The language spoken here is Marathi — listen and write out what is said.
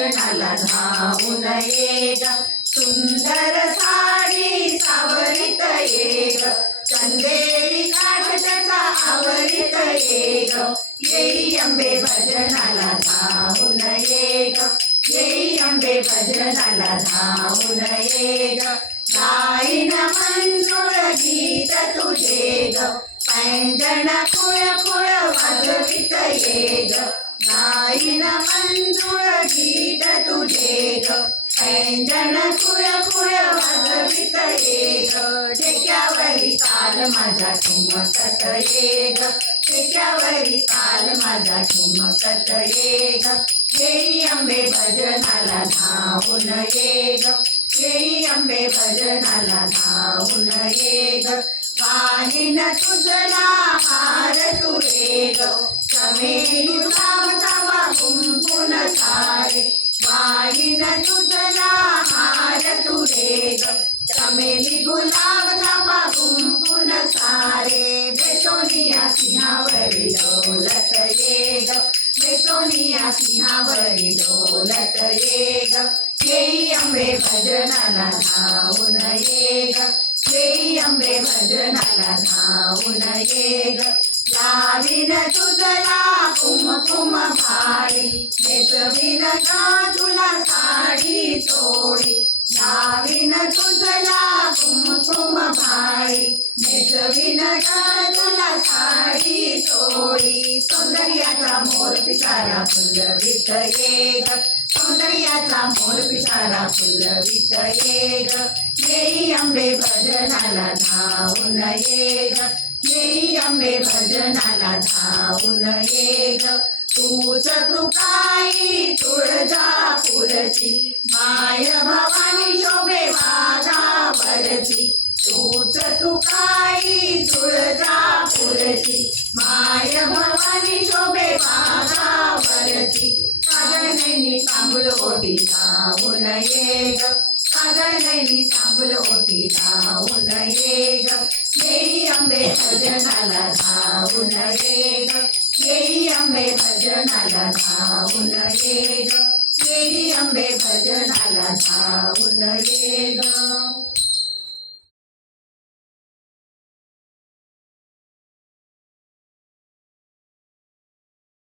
भजनाला धावून ये ग सुंदर साडी सावरीत ये ग चंदेरी काठ त्याचा आवरीत ये ग येई अंबे भजनाला धावून ये ग येई अंबे भजनाला धावून ये ग गाईन मंजुळ गीत तुझे ग पैंजण खुळ खुळ वाजवित ये ग गाईन मंजुळ गीत तुझे ग पैंजण खुळ खुळ वाजवित ये ग ठेक्यावरी ताल माझा ठुमकत ये ग ठेक्यावरी ताल माझा ठुमकत ये ग येई अंबे भजनाला धावून ये ग येई अंबे भजनाला धावून ये ग वाहिन तुझला हार तुरे ग चमेली गुलाबचा कुंकुन सारे वाहिन तुझला हार तुरे ग चमेली गुलाबचा कुंकुन सारे बेसोनिया सिंहावरी डोलत ये ग बेसोनिया सिंहावरी डोलत ये ग येई अंबे भजनाला धावून ये ग येई अंबे भजनाला धावून ये ग लावीन तुझला कुमकुम भाळी नेसवीन गा तुला साडी चोळी लावीन तुझला कुमकुम भाळी नेसवीन गा तुला साडी चोळी सौंदर्याचा मोर पिसारा फुलवित ये ग सौंदर्याचा मोर पिसारा फुलवित ये ग येई अंबे भजनाला धावून ये ग येई अंबे भजनाला धावून ये ग तूच तुकाई तुळजापूरची माय भवानी शोभे वाघावरची तूच तुकाई तुळजापूरची माय भवानी शोभे वाघावरची काजळनैनी सांगुल ओटी धावून ये ग काजळनैनी सांगुल ओटी धावून ये ग येई अंबे भजनाला धावून ये ग येई अंबे भजनाला धावून ये ग येई अंबे भजनाला धावून ये ग